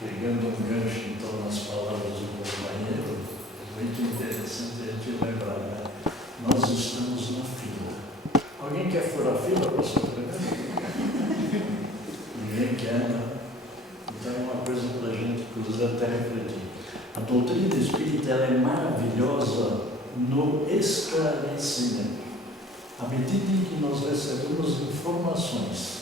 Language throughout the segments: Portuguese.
pegando um gancho então nas palavras do companheiro, é muito interessante a gente lembrar, né? Nós estamos na fila. Alguém quer furar a fila para ser primeiro? Ninguém quer, né? Então é uma coisa para a gente, inclusive, até refletir. A doutrina espírita ela é maravilhosa no esclarecimento. À medida em que nós recebemos informações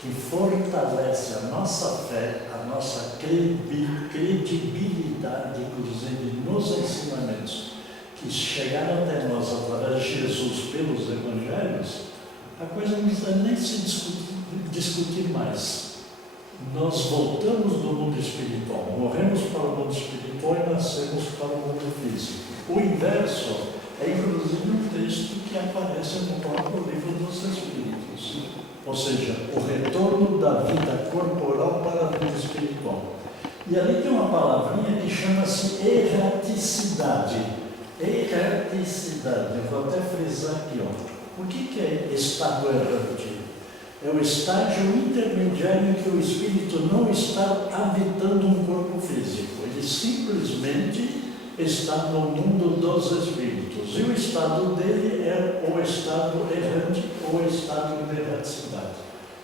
que fortalecem a nossa fé, a nossa credibilidade, inclusive nos ensinamentos que chegaram até nós através de Jesus pelos evangelhos, a coisa não precisa nem se discutir mais. Nós voltamos do mundo espiritual, morremos para o mundo espiritual e nascemos para o mundo físico. O inverso é inclusive um texto que aparece no próprio livro dos Espíritos, ou seja, o retorno da vida corporal para a vida espiritual. E ali tem uma palavrinha que chama-se erraticidade. Erraticidade, eu vou até frisar aqui, ó. O que é estado errante? É o estágio intermediário em que o espírito não está habitando um corpo físico, ele simplesmente está no mundo dos espíritos. E o estado dele é o estado errante ou estado de erraticidade.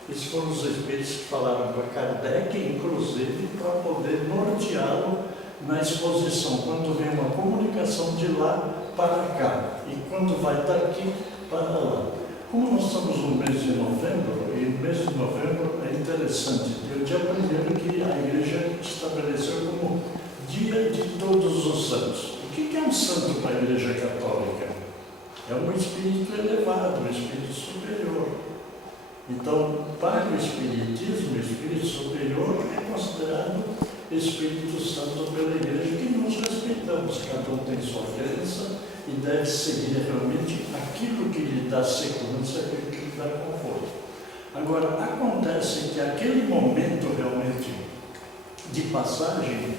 Esses foram os espíritos que falaram para Kardec, inclusive, para poder norteá-lo na exposição, quando vem uma comunicação de lá para cá, e quando vai daqui para lá. Como nós estamos no mês de novembro, e no mês de novembro é interessante, é o dia primeiro que a igreja estabeleceu como Dia de Todos os Santos. O que é um santo para a Igreja Católica? É um espírito elevado, um espírito superior. Então, para o Espiritismo, o espírito superior é considerado Espírito Santo pela Igreja, que nós respeitamos, cada um tem sua crença e deve seguir realmente aquilo que lhe dá segurança, aquilo que lhe dá conforto. Agora, acontece que aquele momento realmente de passagem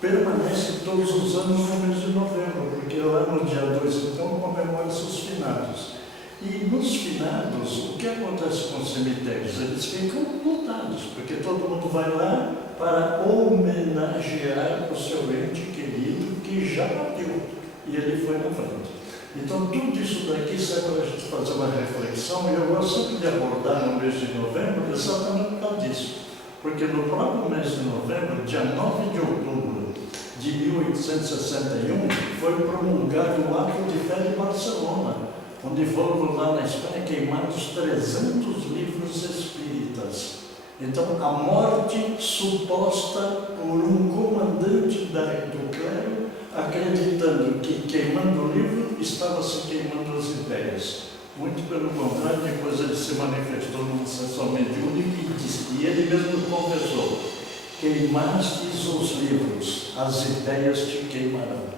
permanece todos os anos no mês de novembro, porque lá no dia 2, então, comemora-se os finados. E nos finados, o que acontece com os cemitérios? Eles ficam lotados, porque todo mundo vai lá para homenagear o seu ente querido que já bateu, e ele foi na frente. Então, tudo isso daqui serve para a gente fazer uma reflexão, e eu gosto sempre de abordar no mês de novembro exatamente por causa disso. Porque no próprio mês de novembro, dia 9 de outubro de 1861, foi promulgado o Ato de Fé de Barcelona, onde foram lá na Espanha queimados 300 livros espíritas. Então, a morte suposta por um comandante do clero, acreditando que queimando o livro estava se queimando as ideias. Muito pelo contrário, depois ele se manifestou numa sessão mediúnica e disse, e ele mesmo confessou: queimastes os livros, as ideias te queimarão.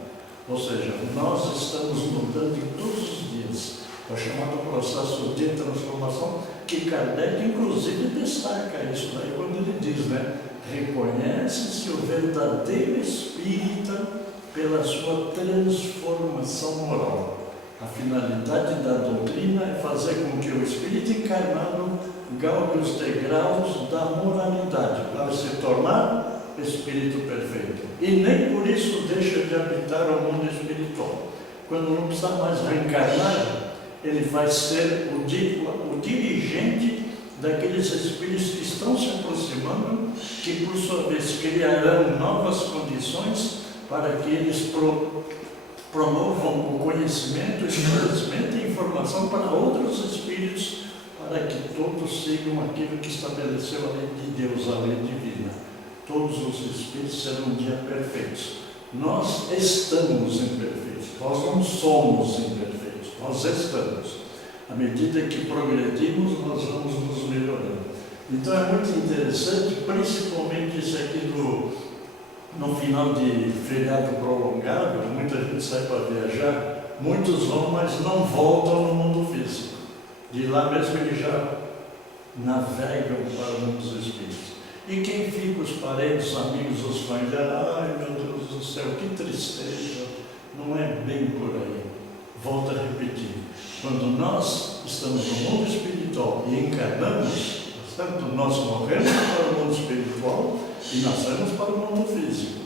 Ou seja, nós estamos lutando em todos os dias, o chamado processo de transformação, que Kardec inclusive destaca isso daí quando ele diz, né? Reconhece-se o verdadeiro espírita pela sua transformação moral. A finalidade da doutrina é fazer com que o espírito encarnado galgue os degraus da moralidade para se tornar espírito perfeito. E nem por isso deixa de habitar o mundo espiritual. Quando não precisa mais reencarnar, ele vai ser o dirigente daqueles espíritos que estão se aproximando, que por sua vez criarão novas condições para que eles promovam o conhecimento, o esclarecimento e informação para outros espíritos, para que todos sigam aquilo que estabeleceu a lei de Deus, a lei divina. Todos os espíritos serão um dia perfeitos. Nós estamos imperfeitos, nós não somos imperfeitos, nós estamos. À medida que progredimos, nós vamos nos melhorando. Então é muito interessante, principalmente isso aqui no final de feriado prolongado, muita gente sai para viajar, muitos vão, mas não voltam no mundo físico. De lá mesmo eles já navegam para o mundo dos espíritos. E quem fica, os parentes, amigos, os familiares, ai meu Deus do céu, que tristeza, não é bem por aí. Volto a repetir, quando nós estamos no mundo espiritual e encarnamos, portanto, nós morremos para o mundo espiritual e nascemos para o mundo físico.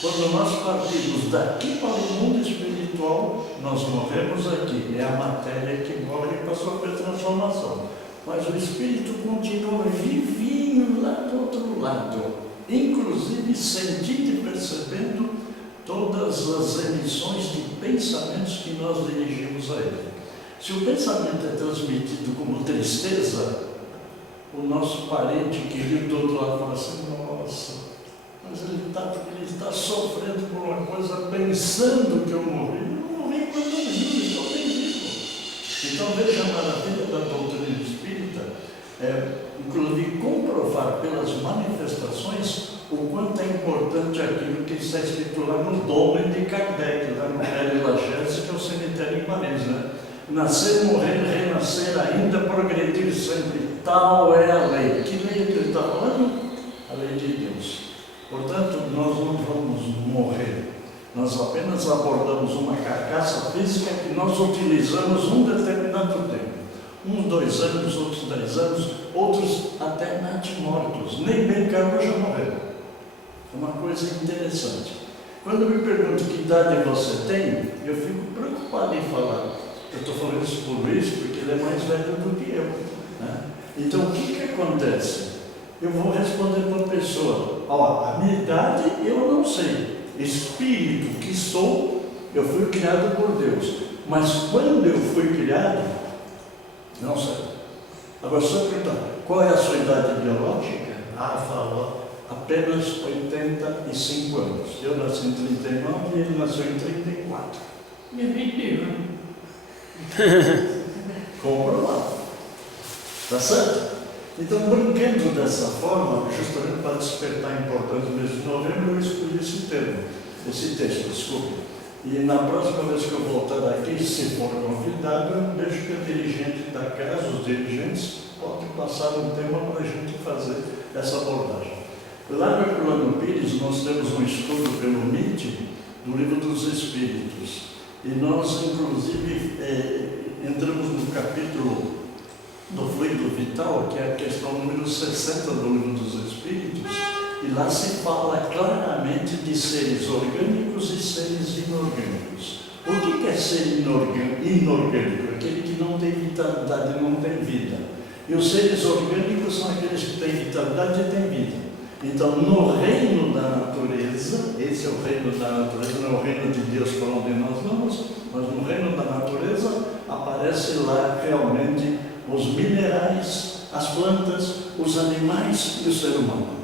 Quando nós partimos daqui para o mundo espiritual, nós morremos aqui. É a matéria que morre para sofrer transformação. Mas o espírito continua vivinho lá do outro lado, inclusive sentindo e percebendo todas as emissões de pensamentos que nós dirigimos a ele. Se o pensamento é transmitido como tristeza, o nosso parente querido do outro lado fala assim: nossa, mas ele está sofrendo por uma coisa pensando que eu morri. Eu não morri quando eu vivo, estou bem vivo. Então veja a maravilha da doutrina espírita, inclusive comprovar pelas manifestações o quanto é importante aquilo que está escrito lá no Dogma de Kardec, lá no Père Lachaise, que é o cemitério em Paris, né? Nascer, morrer, renascer ainda, progredir sempre, tal é a lei. Que lei é que ele está falando? A lei de Deus. Portanto, nós não vamos morrer, nós apenas abordamos uma carcaça física que nós utilizamos um determinado tempo. Uns 2 anos, outros 10 anos, outros até natimortos, nem bem caro já morreram. É uma coisa interessante. Quando me perguntam que idade você tem, eu fico preocupado em falar. Eu estou falando isso por Luiz, porque ele é mais velho do que eu, né? Então, o que acontece? Eu vou responder para a pessoa: ó, a minha idade eu não sei. Espírito que sou, eu fui criado por Deus. Mas quando eu fui criado, não sei. Agora, só perguntar, qual é a sua idade biológica? Ah, falou, apenas 85 anos. Eu nasci em 39 e ele nasceu em 34. É mentira. Comprovado. Está certo? Então, brincando dessa forma, justamente para despertar a importância do mês de novembro, eu escolhi esse texto, desculpe. E na próxima vez que eu voltar aqui, se for convidado, eu deixo que o dirigente da casa, os dirigentes, pode passar um tema para a gente fazer essa abordagem. Lá no Herculano Pires, nós temos um estudo pelo MIT do Livro dos Espíritos. E nós, inclusive, entramos no capítulo do fluido vital, que é a questão número 60 do Livro dos Espíritos, e lá se fala claramente de seres orgânicos e seres inorgânicos. O que é ser inorgânico? Aquele que não tem vitalidade, não tem vida. E os seres orgânicos são aqueles que têm vitalidade e têm vida. Então, no reino da natureza, esse é o reino da natureza, não é o reino de Deus para onde nós vamos, mas no reino da natureza aparece lá realmente os minerais, as plantas, os animais e o ser humano.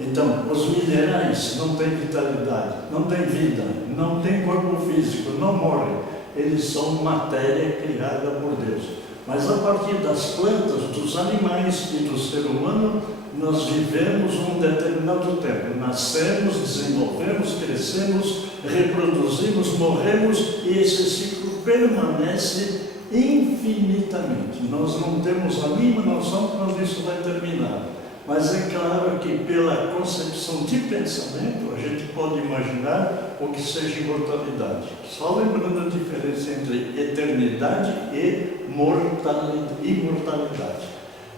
Então, os minerais não têm vitalidade, não têm vida, não têm corpo físico, não morrem. Eles são matéria criada por Deus. Mas a partir das plantas, dos animais e do ser humano, nós vivemos um determinado tempo. Nascemos, desenvolvemos, crescemos, reproduzimos, morremos e esse ciclo permanece infinitamente. Nós não temos a mínima noção quando isso vai terminar. Mas é claro que pela concepção de pensamento a gente pode imaginar o que seja imortalidade. Só lembrando a diferença entre eternidade e imortalidade.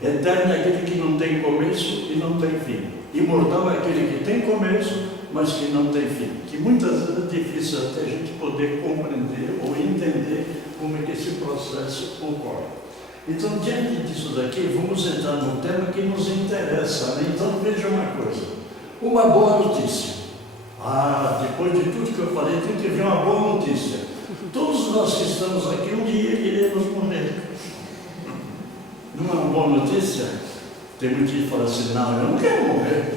Eterno é aquele que não tem começo e não tem fim. Imortal é aquele que tem começo, mas que não tem fim. Que muitas vezes é difícil até a gente poder compreender ou entender como é que esse processo ocorre. Então, diante disso daqui, vamos entrar no tema que nos interessa, né? Então, veja uma coisa. Uma boa notícia. Depois de tudo que eu falei, tem que vir uma boa notícia. Todos nós que estamos aqui, um dia iremos morrer. Não é uma boa notícia? Tem muita gente que fala assim: não, eu não quero morrer.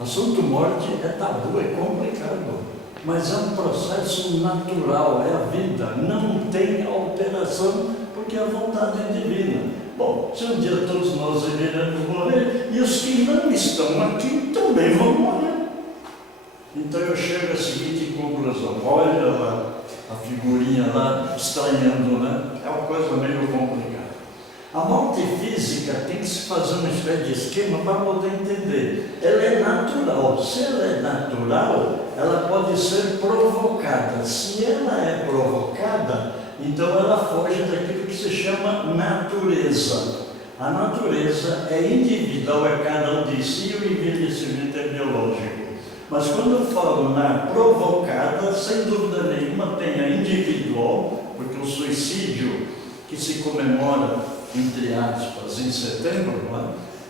Assunto morte é tabu, é complicado. Mas é um processo natural, é a vida. Não tem alteração, porque a vontade é divina. Bom, se um dia todos nós iremos morrer, e os que não estão aqui também vão morrer. Então eu chego à seguinte conclusão: olha lá, a figurinha lá, estranhando, né? É uma coisa meio complicada. A morte física tem que se fazer uma espécie de esquema para poder entender. Ela é natural. Se ela é natural, ela pode ser provocada. Se ela é provocada, então ela foge daquilo que se chama natureza. A natureza é individual, é cada um de si, o envelhecimento é biológico. Mas quando eu falo na provocada, sem dúvida nenhuma tem a individual, porque o suicídio que se comemora, entre aspas, em setembro,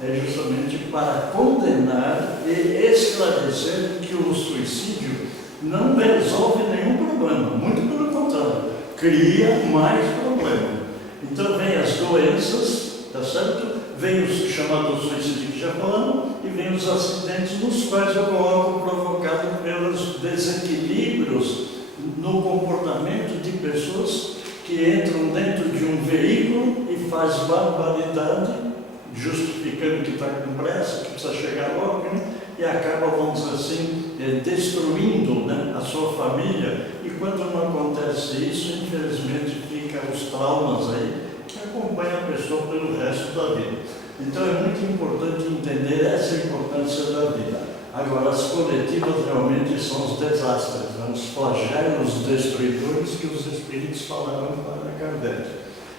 é justamente para condenar e esclarecer que o suicídio não resolve nenhum problema, muito pelo contrário, cria mais problema. Então vem as doenças, tá certo? Vem os chamados suicídios que já falamos, e vem os acidentes nos quais eu coloco provocado pelos desequilíbrios no comportamento de pessoas que entram dentro de um veículo e faz barbaridade, justificando que está com pressa, que precisa chegar logo, né? E acaba, vamos dizer assim, destruindo, né, a sua família. E quando não acontece isso, infelizmente, fica os traumas aí que acompanham a pessoa pelo resto da vida. Então é muito importante entender essa importância da vida. Agora, as coletivas realmente são os desastres, né? Os flagelos destruidores que os espíritos falaram para Kardec.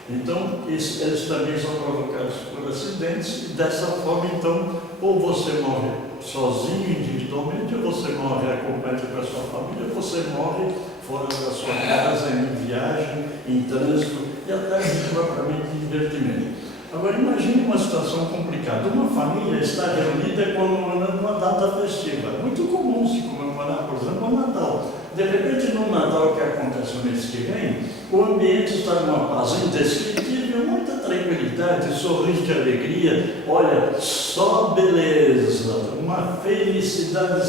Então, eles também são provocados por acidentes, e dessa forma, então, ou você morre sozinho, individualmente, ou você morre acompanhado com a sua família, ou você morre fora da sua casa, em viagem, em trânsito, e até propriamente em divertimento. Agora, imagine uma situação complicada. Uma família está reunida comemorando uma data festiva. É muito comum se comemorar, por exemplo, o Natal. De repente, no Natal que acontece no mês que vem, o ambiente está numa paz indescritível, muita tranquilidade, sorriso de alegria, olha, só beleza, uma felicidade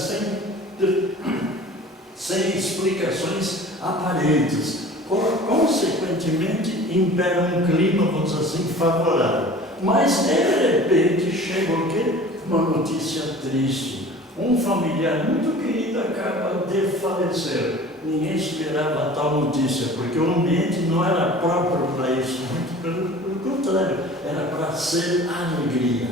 sem explicações aparentes. Consequentemente, impera um clima, vamos dizer assim, favorável. Mas, de repente, chega o quê? Uma notícia triste. Um familiar muito querido acaba de falecer. Ninguém esperava tal notícia, porque o ambiente não era próprio para isso, muito pelo contrário, era para ser alegria.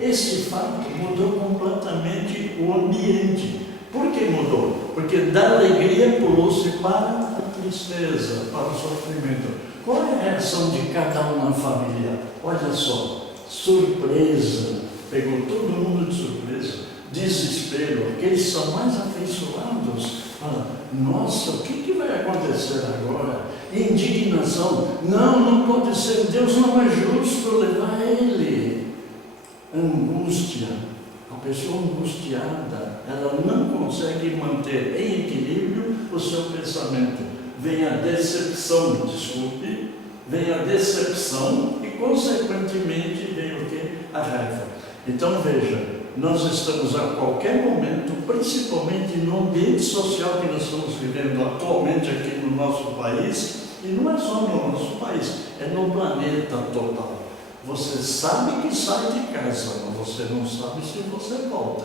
Esse fato mudou completamente o ambiente. Por que mudou? Porque da alegria pulou-se para a tristeza, para o sofrimento. Qual é a reação de cada um na família? Olha só, surpresa, pegou todo mundo de surpresa, desespero, aqueles que são mais afeiçoados, falam, nossa, o que vai acontecer agora? Indignação, não pode ser, Deus não é justo levar ele. Angústia, a pessoa angustiada, ela não consegue manter em equilíbrio o seu pensamento. Vem a decepção, desculpe, vem a decepção e, consequentemente, vem o quê? A raiva. Então, veja, nós estamos a qualquer momento, principalmente no ambiente social que nós estamos vivendo atualmente aqui no nosso país, e não é só no nosso país, é no planeta total. Você sabe que sai de casa, mas você não sabe se você volta.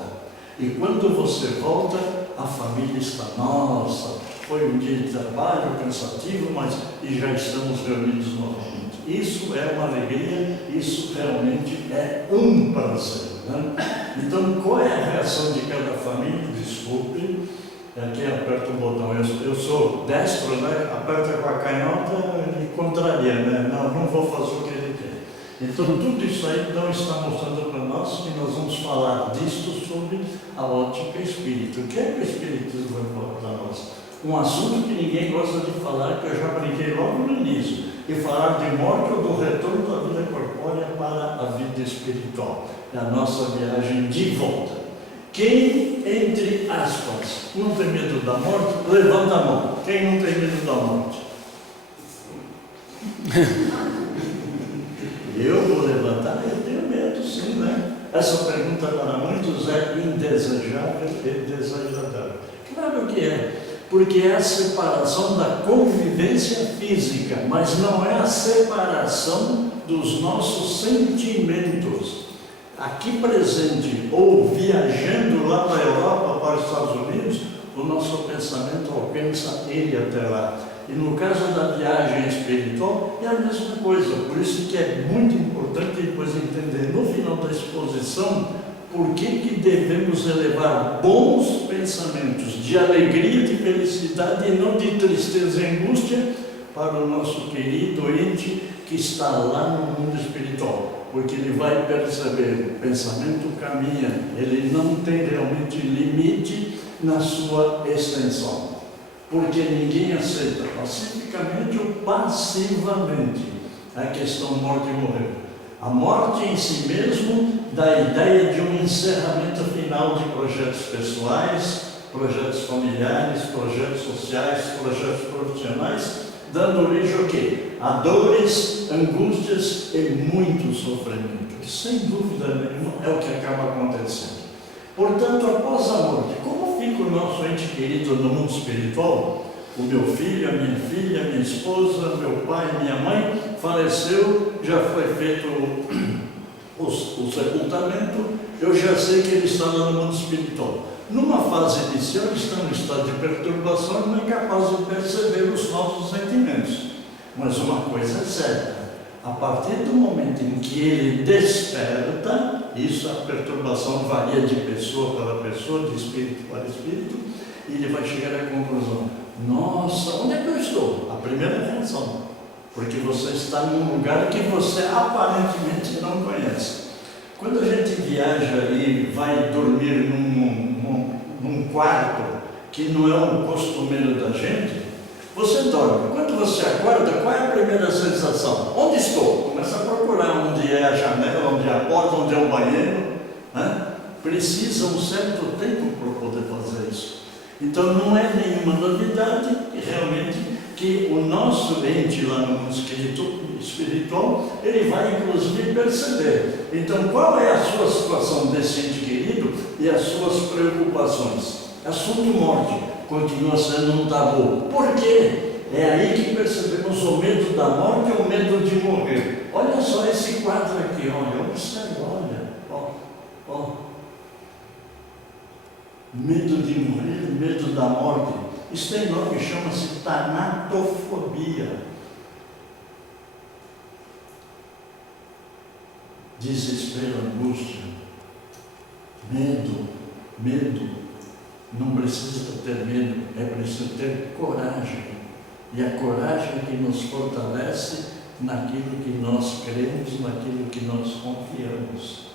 E quando você volta, a família está, nossa, foi um dia de trabalho cansativo, mas e já estamos reunidos novamente. Isso é uma alegria, isso realmente é um prazer, né? Então, qual é a reação de cada família? Desculpe, aqui aperta o botão, eu sou destro, né? Aperta com a canhota e contraria, né? Não vou fazer o que ele quer. Então, tudo isso aí então está mostrando para nós que nós vamos falar disto sobre a ótica espírita. O que é que o Espiritismo vai falar para nós? Um assunto que ninguém gosta de falar, que eu já brinquei logo no início, e falar de morte ou do retorno da vida corpórea para a vida espiritual. É a nossa viagem de volta. Quem, entre aspas, não tem medo da morte, levanta a mão. Quem não tem medo da morte? Eu vou levantar, eu tenho medo, sim, né? Essa pergunta para muitos é indesejável e desagradável. Claro que é, porque é a separação da convivência física, mas não é a separação dos nossos sentimentos. Aqui presente ou viajando lá para a Europa, para os Estados Unidos, o nosso pensamento alcança ele até lá. E no caso da viagem espiritual, é a mesma coisa. Por isso que é muito importante depois entender no final da exposição por que devemos elevar bons pensamentos de alegria, de felicidade e não de tristeza e angústia para o nosso querido ente que está lá no mundo espiritual. porque ele vai perceber, o pensamento caminha, ele não tem realmente limite na sua extensão, porque ninguém aceita pacificamente ou passivamente a questão morte e morrer. A morte em si mesmo dá a ideia de um encerramento final de projetos pessoais, projetos familiares, projetos sociais, projetos profissionais, dando origem ao quê? A dores, angústias e muito sofrimento. Sem dúvida nenhuma é o que acaba acontecendo. Portanto, após a morte, como fica o nosso ente querido no mundo espiritual? O meu filho, a minha filha, a minha esposa, meu pai, minha mãe faleceu, já foi feito o sepultamento, eu já sei que ele está lá no mundo espiritual. Numa fase inicial, ele está no estado de perturbação e não é capaz de perceber os nossos sentimentos. Mas uma coisa é certa, a partir do momento em que ele desperta, isso a perturbação varia de pessoa para pessoa, de espírito para espírito, e ele vai chegar à conclusão: nossa, onde é que eu estou? A primeira reação, porque você está num lugar que você aparentemente não conhece. Quando a gente viaja e vai dormir num quarto que não é o costumeiro da gente, você dorme. Quando você acorda, qual é a primeira sensação? Onde estou? Começa a procurar onde é a janela, onde é a porta, onde é o banheiro, né? Precisa um certo tempo para poder fazer isso. Então não é nenhuma novidade realmente que o nosso ente lá no mundo espiritual, ele vai inclusive perceber. Então qual é a sua situação desse ente querido e as suas preocupações? Assunto morte continua sendo um tabu. Por quê? É aí que percebemos o medo da morte ou o medo de morrer. Olha só esse quadro aqui, olha, observa, olha. Medo de morrer, medo da morte. Isso tem nome, chama-se tanatofobia. Desespero, angústia, medo. Não precisa ter medo, é preciso ter coragem. E a coragem que nos fortalece naquilo que nós cremos, naquilo que nós confiamos.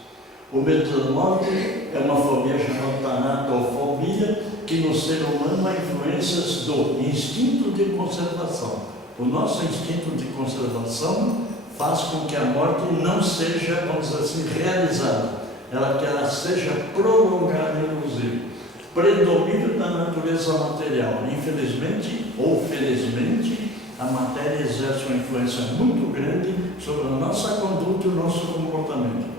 O medo da morte é uma fobia chamada tanatofobia, que no ser humano há influências do instinto de conservação. O nosso instinto de conservação faz com que a morte não seja, vamos dizer assim, realizada, que ela seja prolongada, inclusive. Predomínio da natureza material. Infelizmente ou felizmente, a matéria exerce uma influência muito grande sobre a nossa conduta e o nosso comportamento.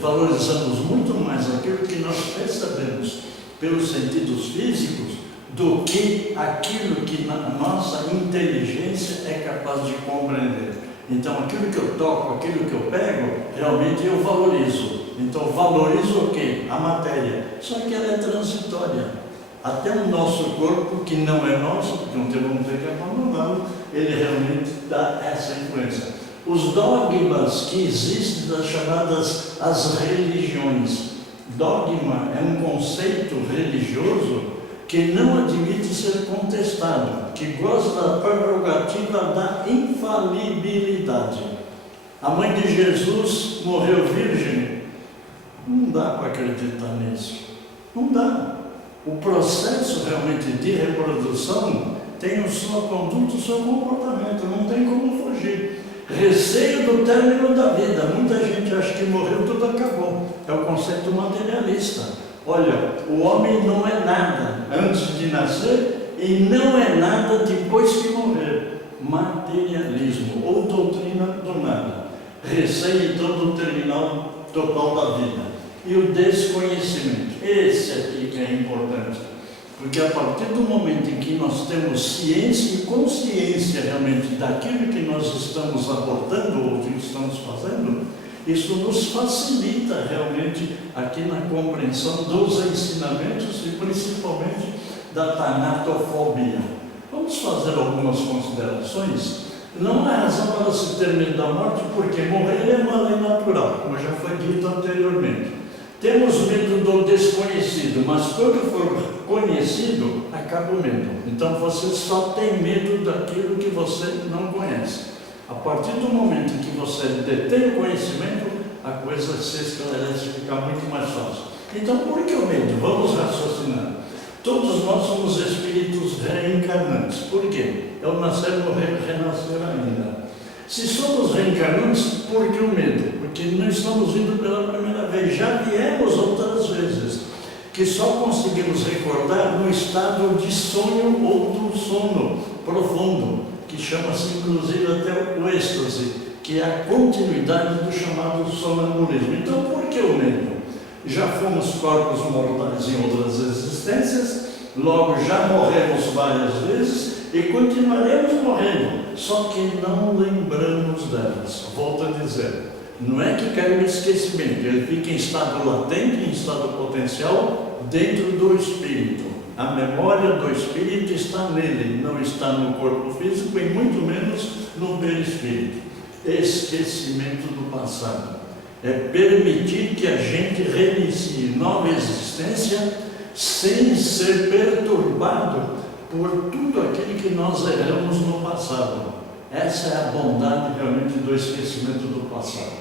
Valorizamos muito mais aquilo que nós percebemos pelos sentidos físicos do que aquilo que a nossa inteligência é capaz de compreender. Então, aquilo que eu toco, aquilo que eu pego, realmente eu valorizo. Então, valorizo o quê? A matéria. Só que ela é transitória. Até o nosso corpo, que não é nosso, porque não temos que abandoná-lo, ele realmente dá essa influência. Os dogmas que existem das chamadas as religiões. Dogma é um conceito religioso que não admite ser contestado, que goza da prerrogativa da infalibilidade. A mãe de Jesus morreu virgem. Não dá para acreditar nisso. Não dá. O processo realmente de reprodução tem a sua conduta, o seu comportamento, não tem como fugir. Receio do término da vida. Muita gente acha que morreu, tudo acabou. É o conceito materialista. Olha, o homem não é nada antes de nascer e não é nada depois que morrer. Materialismo ou doutrina do nada. Receio então do terminal total da vida. E o desconhecimento. Esse aqui que é importante. Porque a partir do momento em que nós temos ciência e consciência realmente daquilo que nós estamos abordando ou que estamos fazendo, isso nos facilita realmente aqui na compreensão dos ensinamentos e principalmente da tanatofobia. Vamos fazer algumas considerações. Não há razão para se ter medo da morte, porque morrer é uma lei natural, como já foi dito anteriormente. Temos medo do desconhecido, mas quando for conhecido, acaba o medo. Então você só tem medo daquilo que você não conhece. A partir do momento em que você detém o conhecimento, a coisa se esclarece, fica muito mais fácil. Então, por que o medo? Vamos raciocinar. Todos nós somos espíritos reencarnantes. Por quê? É o nascer, morrer, renascer ainda. Se somos reencarnantes, por que o medo? Porque não estamos indo pela primeira vez. Já viemos outras vezes, que só conseguimos recordar no estado de sonho ou do sono profundo, que chama-se inclusive até o êxtase, que é a continuidade do chamado sonambulismo. Então, por que o medo? Já fomos corpos mortais em outras existências, logo já morremos várias vezes e continuaremos morrendo, só que não lembramos delas. Volto a dizer, não é que cai no esquecimento, ele fica em estado latente, em estado potencial, dentro do espírito. A memória do espírito está nele, não está no corpo físico e muito menos no perispírito. Esquecimento do passado. É permitir que a gente reinicie nova existência sem ser perturbado por tudo aquilo que nós erramos no passado. Essa é a bondade realmente do esquecimento do passado.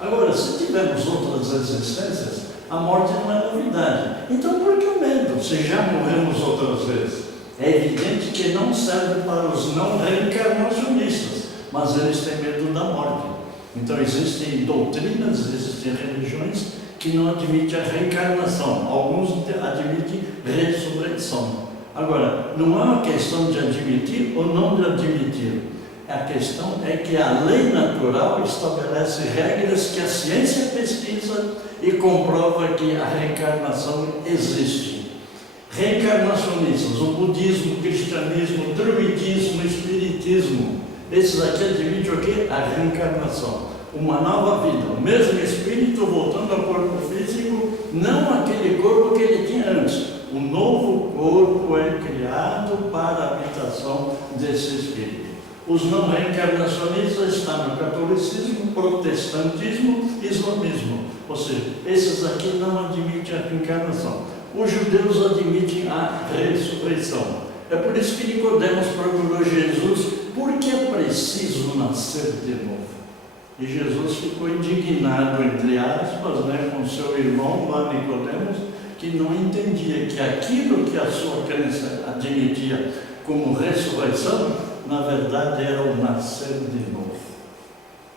Agora, se tivermos outras existências, a morte não é novidade. Então, por que o medo, se já morremos outras vezes? É evidente que não serve para os não reencarnacionistas, mas eles têm medo da morte. Então, existem doutrinas, existem religiões que não admitem a reencarnação. Alguns admitem ressurreição. Agora, não é uma questão de admitir ou não de admitir. A questão é que a lei natural estabelece regras que a ciência pesquisa e comprova que a reencarnação existe. Reencarnacionistas, o budismo, o cristianismo, o druidismo, o espiritismo, esses aqui admitem o quê? A reencarnação. Uma nova vida, o mesmo espírito voltando ao corpo físico, não aquele corpo que ele tinha antes. O novo corpo é criado para a habitação desse espírito. Os não reencarnacionistas estão no catolicismo, protestantismo, islamismo. Ou seja, esses aqui não admitem a reencarnação. Os judeus admitem a ressurreição. É por isso que Nicodemos procurou Jesus, porque é preciso nascer de novo. E Jesus ficou indignado, entre aspas, com seu irmão lá, Nicodemos, que não entendia que aquilo que a sua crença admitia como ressurreição, na verdade era o nascer de novo.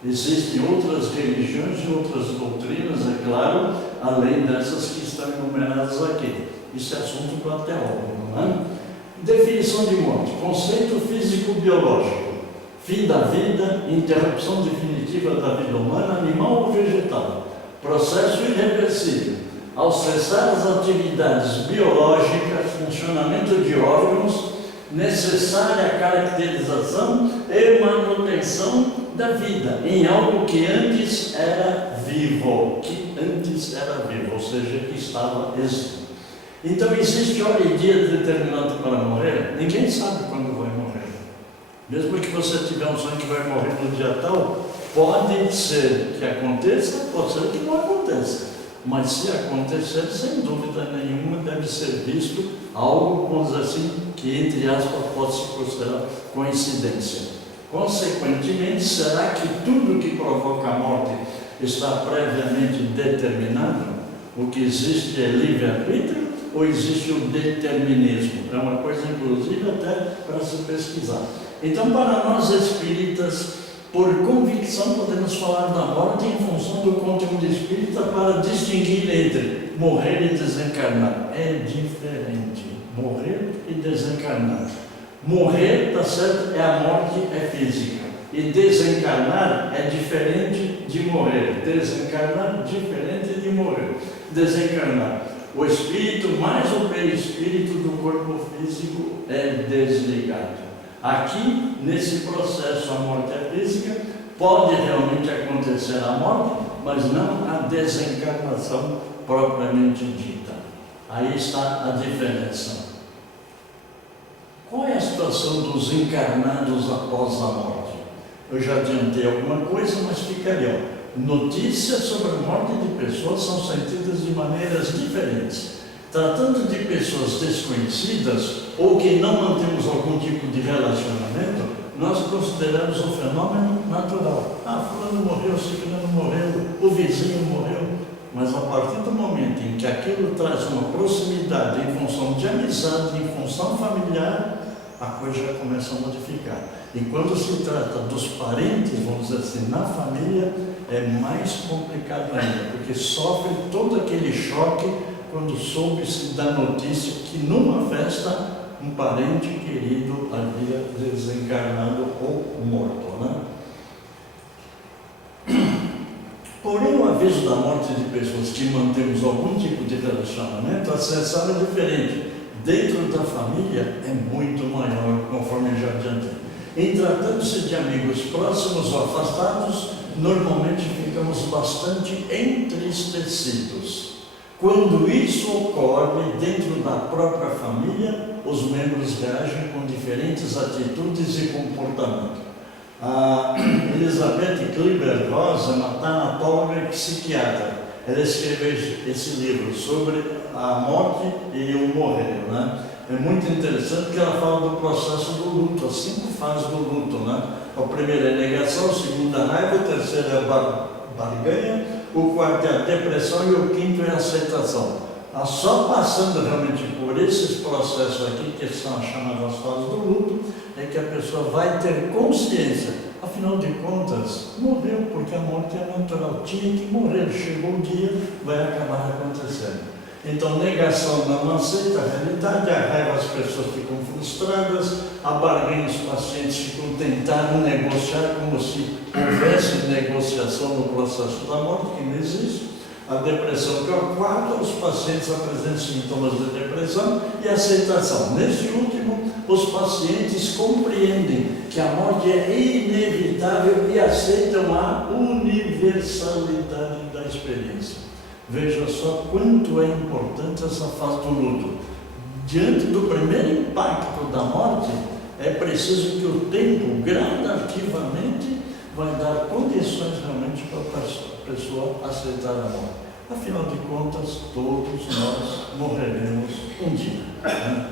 Existem outras religiões e outras doutrinas, é claro, além dessas que estão enumeradas aqui. Isso é assunto para teólogo, não é? Definição de morte: conceito físico-biológico, fim da vida, interrupção definitiva da vida humana, animal ou vegetal, processo irreversível. Ao cessar as atividades biológicas, funcionamento de órgãos, necessária caracterização e manutenção da vida em algo que antes era vivo, ou seja, que estava existindo. Então, existe hora e dia determinado para morrer? Ninguém sabe quando vai morrer. Mesmo que você tiver um sonho que vai morrer no dia tal, pode ser que aconteça, pode ser que não aconteça. Mas se acontecer, sem dúvida nenhuma, deve ser visto algo, vamos dizer assim, que entre aspas pode se considerar coincidência. Consequentemente, será que tudo que provoca a morte está previamente determinado? O que existe é livre-arbítrio ou existe o determinismo? É uma coisa, inclusive, até para se pesquisar. Então, para nós espíritas, por convicção, podemos falar da morte em função do conteúdo espírita para distinguir entre morrer e desencarnar. É diferente. Morrer e desencarnar. Morrer, tá certo, é a morte, é física. E desencarnar é diferente de morrer. Desencarnar, diferente de morrer. Desencarnar. O espírito mais o perispírito do corpo físico é desligado. Aqui, nesse processo, a morte é física, pode realmente acontecer a morte, mas não a desencarnação propriamente dita. Aí está a diferença. Qual é a situação dos encarnados após a morte? Eu já adiantei alguma coisa, mas ficaria. Notícias sobre a morte de pessoas são sentidas de maneiras diferentes. Tratando de pessoas desconhecidas ou que não mantemos algum tipo de relacionamento, nós consideramos um fenômeno natural. Ah, fulano morreu, ciclano morreu, o vizinho morreu. Mas a partir do momento em que aquilo traz uma proximidade em função de amizade, em função familiar, a coisa já começa a modificar. E quando se trata dos parentes, vamos dizer assim, na família, é mais complicado ainda, porque sofre todo aquele choque quando soube-se da notícia que numa festa um parente querido havia desencarnado ou morto, né? Porém, o aviso da morte de pessoas que mantemos algum tipo de relacionamento, a sensação é diferente. Dentro da família é muito maior, conforme já adiantei. Em tratando-se de amigos próximos ou afastados, normalmente ficamos bastante entristecidos. Quando isso ocorre dentro da própria família, os membros reagem com diferentes atitudes e comportamentos. A Elizabeth Kübler-Ross é uma tanatóloga e psiquiatra. Ela escreveu esse livro sobre a morte e o morrer, né? É muito interessante que ela fala do processo do luto, as 5 fases do luto, né? A primeira é a negação, a segunda é a raiva, a terceira é a barganha, o quarto é a depressão e o quinto é a aceitação. Só passando realmente por esses processos aqui, que são as chamadas fases do luto, é que a pessoa vai ter consciência. Afinal de contas, morreu, porque a morte é natural. Tinha que morrer, chegou o dia, vai acabar acontecendo. Então, negação não aceita a realidade, a raiva as pessoas ficam frustradas, a barganha os pacientes ficam tentando negociar como se houvesse negociação no processo da morte, que não existe. A depressão, que é o quarto, os pacientes apresentam sintomas de depressão e aceitação. Neste último, os pacientes compreendem que a morte é inevitável e aceitam a universalidade da experiência. Veja só quanto é importante essa fase do luto. Diante do primeiro impacto da morte, é preciso que o tempo gradativamente vai dar condições realmente para a pessoa aceitar a morte. Afinal de contas, todos nós morreremos um dia, né?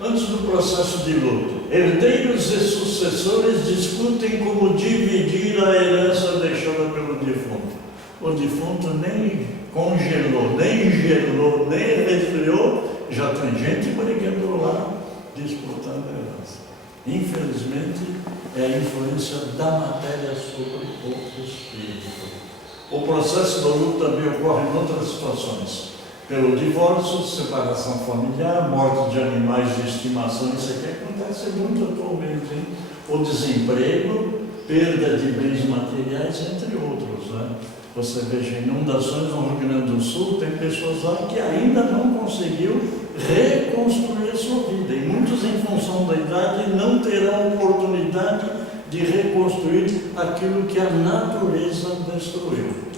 Antes do processo de luto, herdeiros e sucessores discutem como dividir a herança deixada pelo defunto. O defunto nem congelou, nem gelou, nem resfriou, já tem gente brigando lá, disputando a herança. Infelizmente, é a influência da matéria sobre o espírito. O processo do luto também ocorre em outras situações. Pelo divórcio, separação familiar, morte de animais de estimação, isso aqui acontece muito atualmente, hein? O desemprego, perda de bens materiais, entre outros, né? Você veja, inundações no Rio Grande do Sul, tem pessoas lá que ainda não conseguiu reconstruir a sua vida, e muitos, em função da idade, não terão oportunidade de reconstruir aquilo que a natureza destruiu.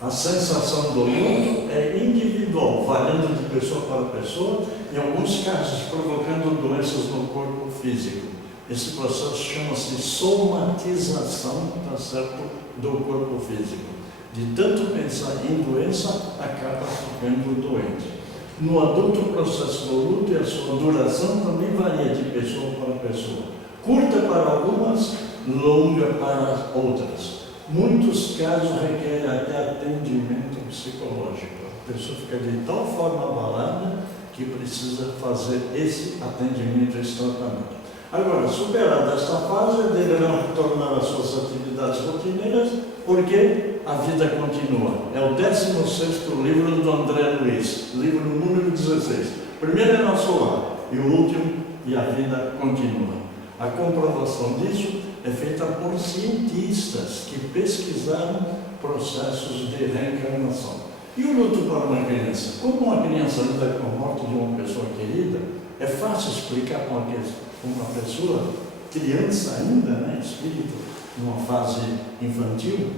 A sensação do luto é individual, variando de pessoa para pessoa, em alguns casos provocando doenças no corpo físico. Esse processo chama-se somatização, tá certo, do corpo físico. De tanto pensar em doença, acaba ficando doente. No adulto, o processo do luto e a sua duração também varia de pessoa para pessoa. Curta para algumas, longa para outras. Muitos casos requerem até atendimento psicológico. A pessoa fica de tal forma abalada que precisa fazer esse atendimento, esse tratamento. Agora, superada esta fase, deverão retornar às suas atividades rotineiras, porque a vida continua. É o 16º livro do André Luiz, livro número 16. Primeiro é Nosso Lar, e o último, E a Vida Continua. A comprovação disso é feita por cientistas que pesquisaram processos de reencarnação. E o luto para uma criança? Como uma criança lida com a morte de uma pessoa querida, é fácil explicar para uma pessoa, criança ainda, né, espírito, numa fase infantil,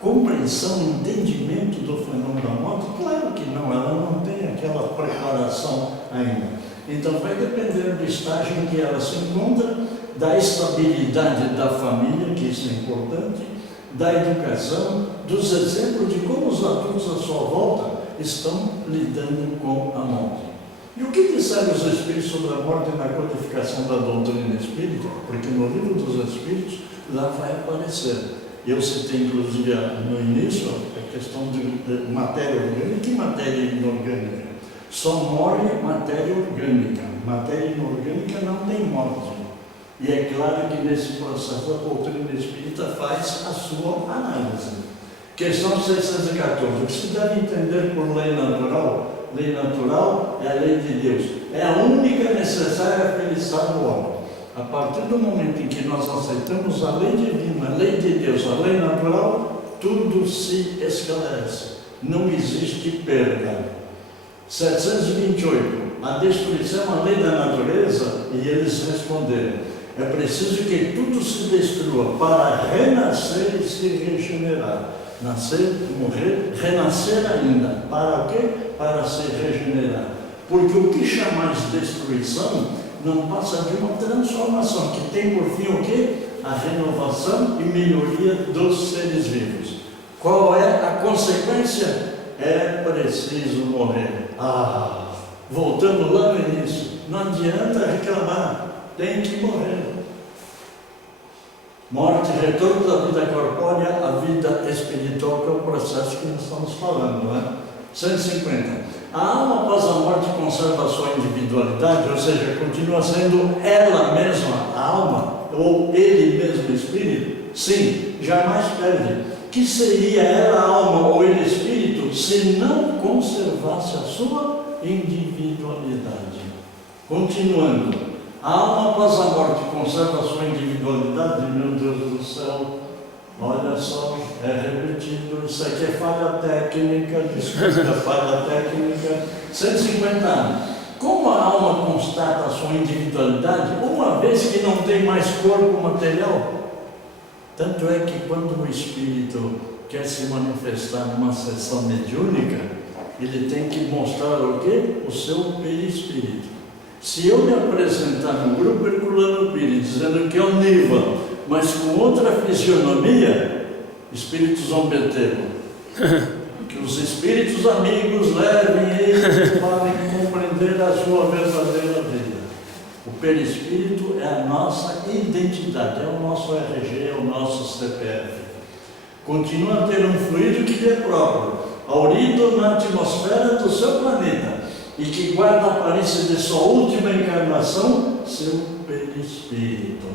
compreensão, entendimento do fenômeno da morte? Claro que não, ela não tem aquela preparação ainda. Então vai depender do estágio em que ela se encontra, da estabilidade da família, que isso é importante, da educação, dos exemplos de como os adultos à sua volta estão lidando com a morte. E o que disseram os Espíritos sobre a morte na codificação da doutrina espírita? Porque no livro dos Espíritos, lá vai aparecer. Eu citei, inclusive, no início, a questão de matéria orgânica e matéria inorgânica. Só morre matéria orgânica. Matéria inorgânica não tem morte. E é claro que nesse processo a doutrina espírita faz a sua análise. Questão 614. O que se deve entender por lei natural? Lei natural é a lei de Deus. É a única necessária à felicidade do homem. A partir do momento em que nós aceitamos a lei divina, a lei de Deus, a lei natural, tudo se esclarece. Não existe perda. 728. A destruição é a lei da natureza? E eles responderam: é preciso que tudo se destrua para renascer e se regenerar. Nascer, morrer, renascer ainda. Para o quê? Para se regenerar. Porque o que chamais de destruição não passa de uma transformação, que tem por fim o quê? A renovação e melhoria dos seres vivos. Qual é a consequência? É preciso morrer. Voltando lá no início, não adianta reclamar, tem que morrer. Morte, retorno da vida corpórea à vida espiritual, que é o processo que nós estamos falando, não é? 150. A alma após a morte conserva a sua individualidade, ou seja, continua sendo ela mesma, a alma, ou ele mesmo, o espírito? Sim, jamais perde. Que seria ela, a alma, ou ele, espírito, se não conservasse a sua individualidade? Continuando, a alma após a morte conserva a sua individualidade? Meu Deus do céu, olha só, é repetido, isso aqui é falha técnica, desculpa, falha técnica. 150 anos. Como a alma constata a sua individualidade, uma vez que não tem mais corpo material? Tanto é que quando o espírito quer se manifestar numa sessão mediúnica, ele tem que mostrar o quê? O seu perispírito. Se eu me apresentar no grupo Herculano Pires dizendo que é o Niva, mas com outra fisionomia, espírito zombeteiro, que os espíritos amigos levem eles para compreender a sua verdadeira vida. O perispírito é a nossa identidade, é o nosso RG, é o nosso CPF. Continua a ter um fluido que lhe é próprio, aurido na atmosfera do seu planeta, e que guarda a aparência de sua última encarnação, seu perispírito.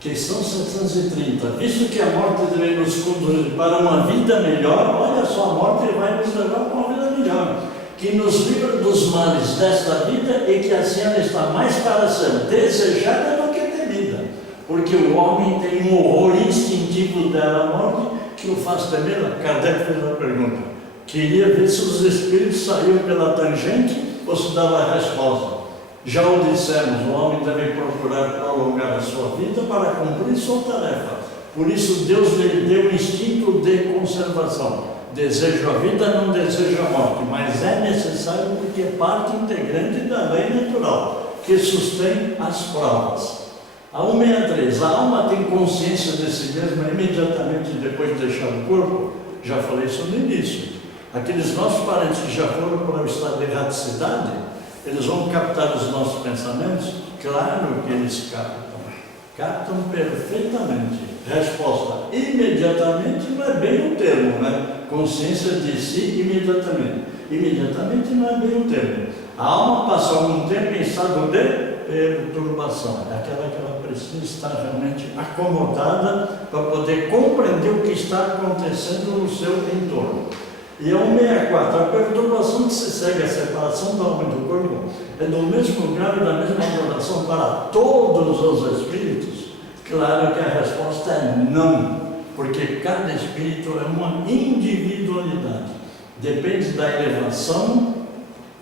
Questão 730. Visto que a morte deve nos conduzir para uma vida melhor, olha só, a morte vai nos levar para uma vida melhor, que nos livra dos males desta vida e que assim ela está mais para ser desejada do que temida. Porque o homem tem um horror instintivo dela, a morte, que o faz temer. Kardec fez a pergunta. Queria ver se os espíritos saíam pela tangente ou se dava a resposta. Já o dissemos, o homem deve procurar prolongar a sua vida para cumprir sua tarefa. Por isso Deus lhe deu o instinto de conservação. Desejo a vida, não desejo a morte, mas é necessário porque é parte integrante da lei natural, que sustém as provas. A 163, a alma tem consciência de si mesma imediatamente depois de deixar o corpo? Já falei isso no início. Aqueles nossos parentes que já foram para o estado de erraticidade, eles vão captar os nossos pensamentos? Claro que eles captam. Captam perfeitamente. Resposta: imediatamente não é bem o termo, né? Consciência de si imediatamente. Imediatamente não é bem o termo. A alma passa algum tempo em estado de perturbação. É aquela que ela precisa estar realmente acomodada para poder compreender o que está acontecendo no seu entorno. E a 164, a perturbação que se segue à separação da alma e do corpo é do mesmo grau e da mesma duração para todos os espíritos? Claro que a resposta é não, porque cada espírito é uma individualidade. Depende da elevação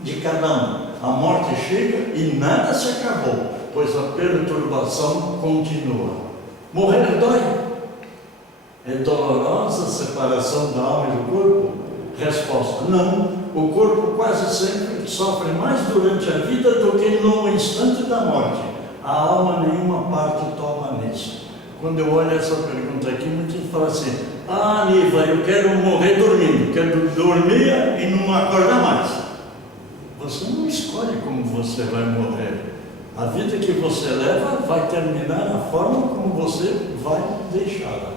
de cada um. A morte chega e nada se acabou, pois a perturbação continua. Morrer dói. É dolorosa a separação da alma e do corpo? Resposta: não. O corpo quase sempre sofre mais durante a vida do que no instante da morte. A alma nenhuma parte toma nisso. Quando eu olho essa pergunta aqui, muitos falam assim: ah, Niva, eu quero morrer dormindo, quero dormir e não acordar mais. Você não escolhe como você vai morrer. A vida que você leva vai terminar da forma como você vai deixá-la.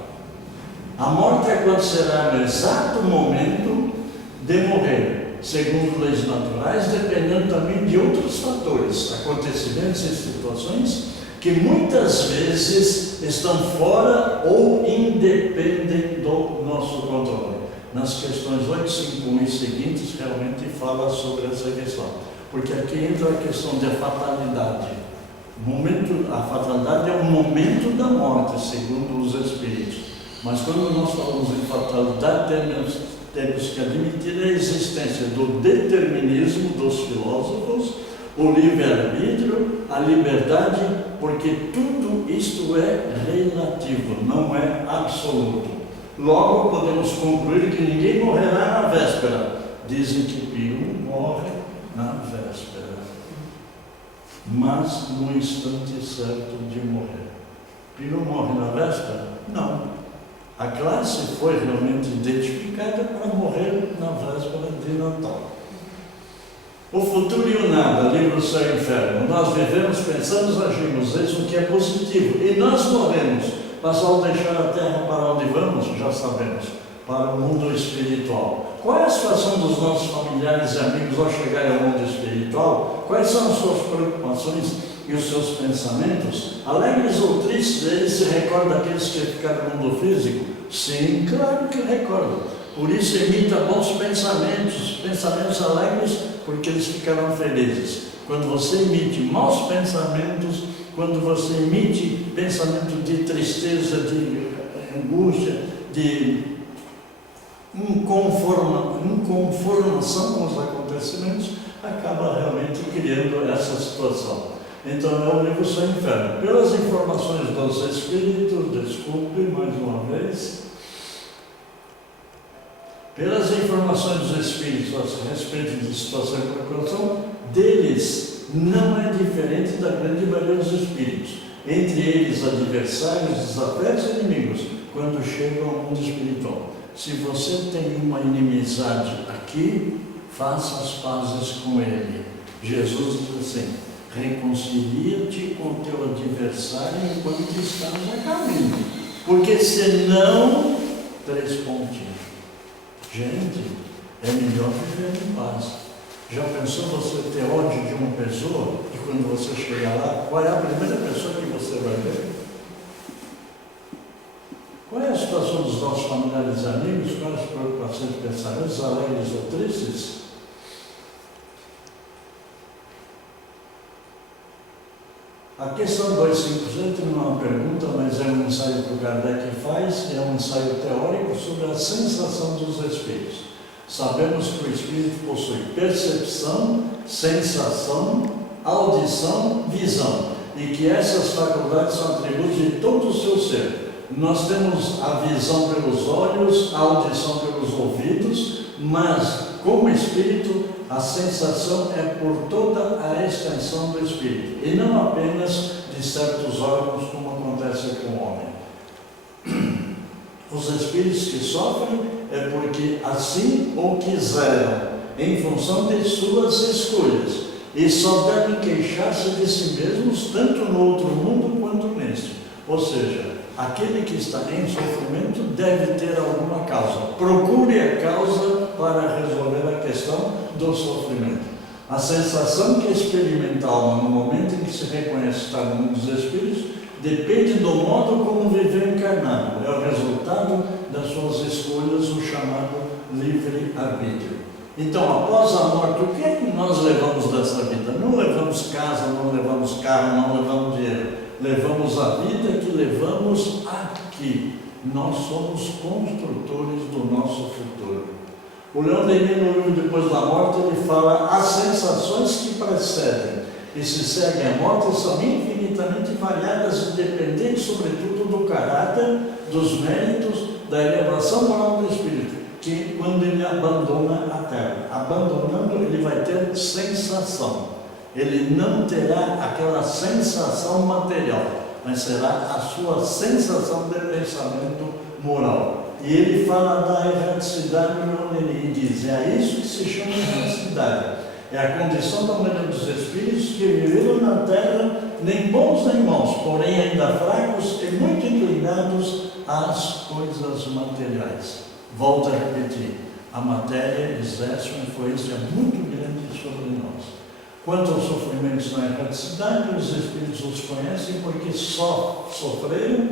A morte é quando será no exato momento de morrer, segundo leis naturais, dependendo também de outros fatores, acontecimentos e situações que muitas vezes estão fora ou independem do nosso controle. Nas questões 8, 5, 1 e seguintes, realmente fala sobre essa questão. Porque aqui entra a questão da fatalidade. A fatalidade é o momento da morte, segundo os Espíritos. Mas quando nós falamos em fatalidade, temos que admitir a existência do determinismo dos filósofos, o livre-arbítrio, a liberdade, porque tudo isto é relativo, não é absoluto. Logo, podemos concluir que ninguém morrerá na véspera. Dizem que Pio morre na véspera, mas no instante certo de morrer. Pio morre na véspera? Não. A classe foi realmente identificada para morrer na véspera de Natal. O futuro e o nada, livro Céu e Inferno. Nós vivemos, pensamos, agimos, eis o que é positivo. E nós morremos, mas ao deixar a Terra, para onde vamos, já sabemos, para o mundo espiritual. Qual é a situação dos nossos familiares e amigos ao chegarem ao mundo espiritual? Quais são as suas preocupações e os seus pensamentos? Alegres ou tristes, eles se recordam daqueles que ficaram no mundo físico? Sim, claro que recordam. Por isso emita bons pensamentos, pensamentos alegres, porque eles ficarão felizes. Quando você emite maus pensamentos, quando você emite pensamento de tristeza, de angústia, de inconformação com os acontecimentos, acaba realmente criando essa situação. Então é o livro Céu e Inferno. Pelas informações dos Espíritos, desculpe mais uma vez, pelas informações dos Espíritos a respeito de situação e preocupação, deles não é diferente da grande maioria dos Espíritos. Entre eles, adversários, desafios e inimigos, quando chegam ao mundo espiritual. Se você tem uma inimizade aqui, faça as pazes com ele. Jesus diz assim: reconcilia-te com o teu adversário enquanto estás a caminho, porque senão, 3 pontinhos. Gente, é melhor viver em paz. Já pensou você ter ódio de uma pessoa e quando você chegar lá, qual é a primeira pessoa que você vai ver? Qual é a situação dos nossos familiares e amigos? Quais as preocupações e pensamentos, alegres ou tristes? A questão 250 não é uma pergunta, mas é um ensaio que o Kardec faz, é um ensaio teórico sobre a sensação dos espíritos. Sabemos que o espírito possui percepção, sensação, audição, visão, e que essas faculdades são atributos de todo o seu ser. Nós temos a visão pelos olhos, a audição pelos ouvidos, mas como espírito, a sensação é por toda a extensão do espírito, e não apenas de certos órgãos, como acontece com o homem. Os espíritos que sofrem é porque assim o quiseram, em função de suas escolhas, e só devem queixar-se de si mesmos, tanto no outro mundo quanto neste. Ou seja, aquele que está em sofrimento deve ter alguma causa. Procure a causa para resolver a questão do sofrimento. A sensação que experimenta a alma no momento em que se reconhece estar no mundo dos espíritos depende do modo como viveu encarnado. É o resultado das suas escolhas, o chamado livre-arbítrio. Então, após a morte, o que é que nós levamos dessa vida? Não levamos casa, não levamos carro, não levamos dinheiro. Levamos a vida que levamos aqui. Nós somos construtores do nosso futuro. O Leon Denis, no livro Depois da Morte, ele fala: as sensações que precedem e se seguem à morte são infinitamente variadas e dependentes, sobretudo, do caráter, dos méritos, da elevação moral do espírito, que quando ele abandona a terra. Abandonando, ele vai ter sensação. Ele não terá aquela sensação material, mas será a sua sensação de pensamento moral. E ele fala da erraticidade no Lenin e diz: é isso que se chama erraticidade. É a condição da maioria dos espíritos que viveram na Terra, nem bons nem maus, porém ainda fracos e muito inclinados às coisas materiais. Volto a repetir, a matéria exerce uma influência muito grande sobre nós. Quanto aos sofrimentos na erraticidade, os espíritos os conhecem porque só sofreram,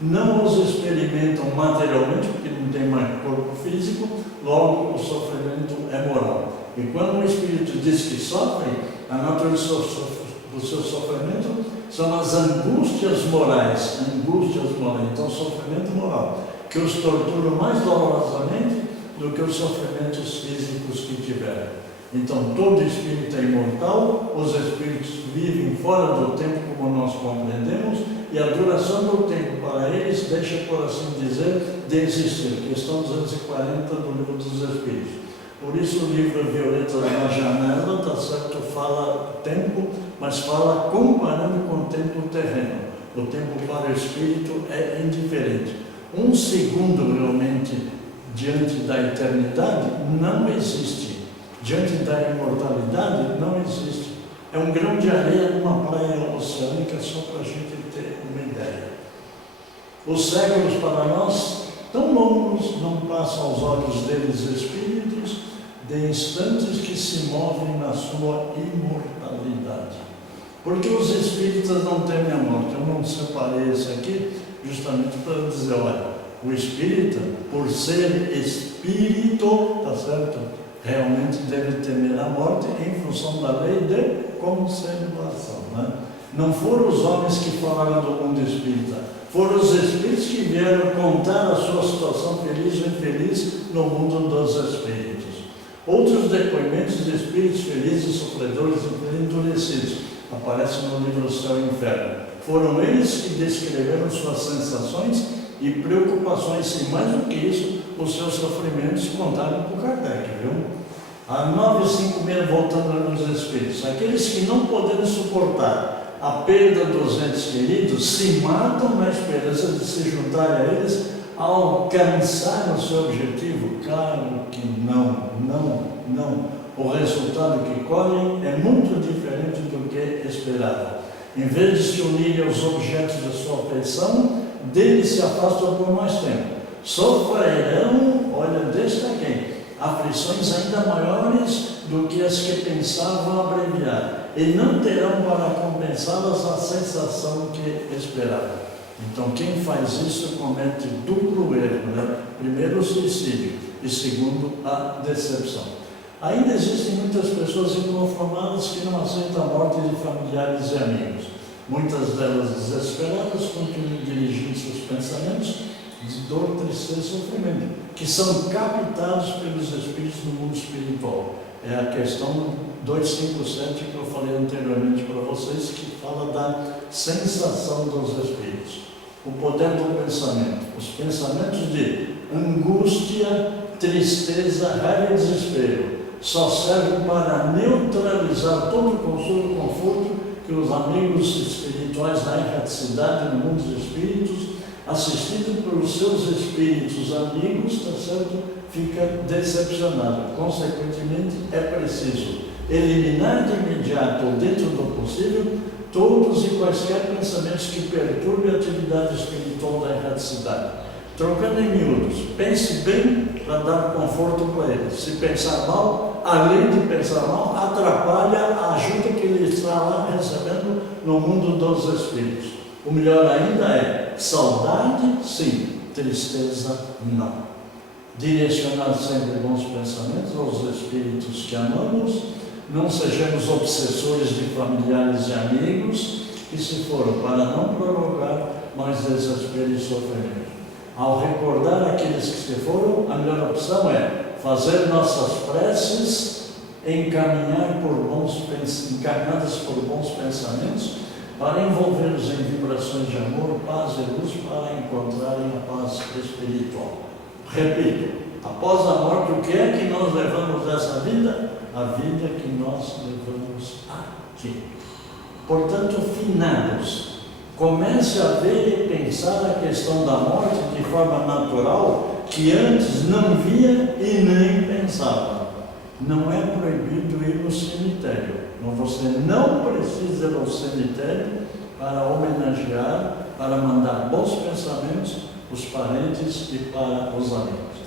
não os experimentam materialmente, porque não tem mais corpo físico, logo o sofrimento é moral. E quando o espírito diz que sofre, a natureza do seu sofrimento são as angústias morais, então sofrimento moral, que os torturam mais dolorosamente do que os sofrimentos físicos que tiveram. Então todo espírito é imortal, os espíritos vivem fora do tempo como nós compreendemos, e a duração do tempo para eles deixa, por assim dizer, de existir. Questão 240 do Livro dos Espíritos. Por isso o livro Violetas na Janela, está certo, fala tempo, mas fala comparando com o tempo terreno. O tempo para o espírito é indiferente. Um segundo realmente diante da eternidade não existe. Diante da imortalidade não existe. É um grão de areia numa praia oceânica, só para a gente ter uma ideia. Os séculos para nós, tão longos, não passam aos olhos deles espíritos, de instantes que se movem na sua imortalidade. Porque os espíritas não temem a morte. Eu não separei esse aqui justamente para dizer, olha, o espírita, por ser espírito, tá certo? Realmente deve temer a morte em função da lei de conservação. Né? Não foram os homens que falaram do mundo espírita, foram os espíritos que vieram contar a sua situação feliz ou infeliz no mundo dos espíritos. Outros depoimentos de espíritos felizes, sofredores e endurecidos aparecem no livro Céu e Inferno. Foram eles que descreveram suas sensações e preocupações, e mais do que isso, os seus sofrimentos contados por Kardec, viu? A 956, voltando aos espíritos, aqueles que não podendo suportar a perda dos entes queridos, se matam na esperança de se juntar a eles, a alcançar o seu objetivo. Claro que não. O resultado que colhem é muito diferente do que esperava. Em vez de se unirem aos objetos de sua afeição, deles se afastam por mais tempo. Sofrerão, olha, destaquei, aflições ainda maiores do que as que pensavam abreviar, e não terão para compensá-las a sensação que esperavam. Então, quem faz isso comete duplo erro, né? Primeiro, o suicídio, e segundo, a decepção. Ainda existem muitas pessoas inconformadas que não aceitam a morte de familiares e amigos. Muitas delas desesperadas continuam dirigindo seus pensamentos de dor, tristeza e sofrimento, que são captados pelos espíritos no mundo espiritual. É a questão 257 que eu falei anteriormente para vocês, que fala da sensação dos espíritos. O poder do pensamento. Os pensamentos de angústia, tristeza, raiva e desespero só servem para neutralizar todo o consolo e conforto que os amigos espirituais na erraticidade, no mundo dos espíritos, assistido pelos seus espíritos amigos, está certo? Fica decepcionado. Consequentemente, é preciso eliminar de imediato, ou dentro do possível, todos e quaisquer pensamentos que perturbem a atividade espiritual da erraticidade. Trocando em miúdos, pense bem para dar conforto para ele. Se pensar mal, além de pensar mal, atrapalha a ajuda que ele está lá recebendo no mundo dos espíritos. O melhor ainda é saudade, sim, tristeza, não. Direcionar sempre bons pensamentos aos espíritos que amamos, não sejamos obsessores de familiares e amigos, que se foram para não provocar mais desespero e sofrimento. Ao recordar aqueles que se foram, a melhor opção é fazer nossas preces encaminhadas por bons pensamentos, para envolvê-los em vibrações de amor, paz e luz, para encontrarem a paz espiritual. Repito, após a morte, o que é que nós levamos dessa vida? A vida que nós levamos aqui. Portanto, finados, comece a ver e pensar a questão da morte de forma natural, que antes não via e nem pensava. Não é proibido ir no cemitério. Mas você não precisa ir ao cemitério para homenagear, para mandar bons pensamentos os parentes e para os amigos.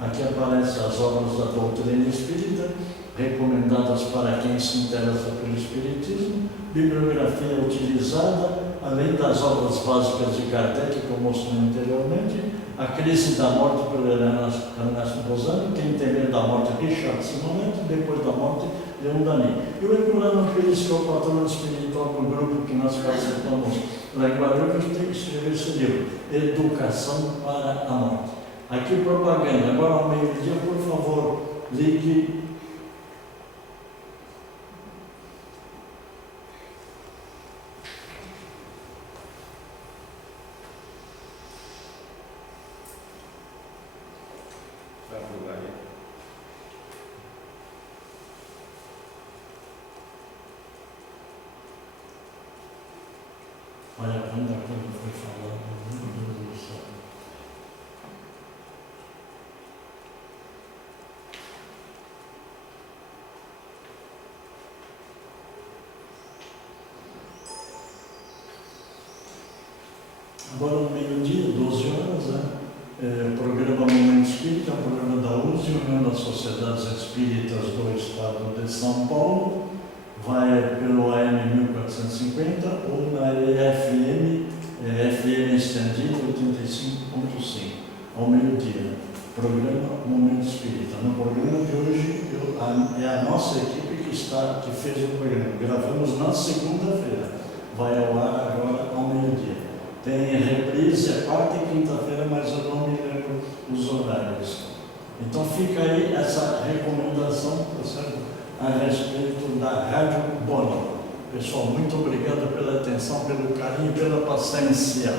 Aqui aparecem as obras da doutrina espírita, recomendadas para quem se interessa pelo espiritismo, bibliografia utilizada, além das obras básicas de Kardec, que eu mostrei anteriormente, A Crise da Morte, pelo Ernesto Bozano, Quem Tem Medo da Morte, Richard Simonetti, Depois da Morte, Leon Denis. E o Herculano Pires, que é o patrono espiritual do grupo que nós participamos lá em Guarulhos, tem que escrever esse livro, Educação para a Morte. Aqui propaganda, agora ao meio-dia, por favor, ligue. Olha, quanta coisa foi falada, meu Deus do céu. Agora, no meio-dia, 12 horas, o programa Momento Espírita, o programa da USE, União das Sociedades Espíritas do Estado de São Paulo, vai pelo AM 1450 ou na FM estendida 85.5, ao meio-dia. Programa Momento Espírita. No programa de hoje, é a nossa equipe que fez o programa. Gravamos na segunda-feira. Vai ao ar agora ao meio-dia. Tem reprise quarta e quinta-feira, mas eu não me lembro os horários. Então fica aí essa recomendação, tá certo? A respeito da Rádio Bono. Pessoal, muito obrigado pela atenção, pelo carinho e pela paciência.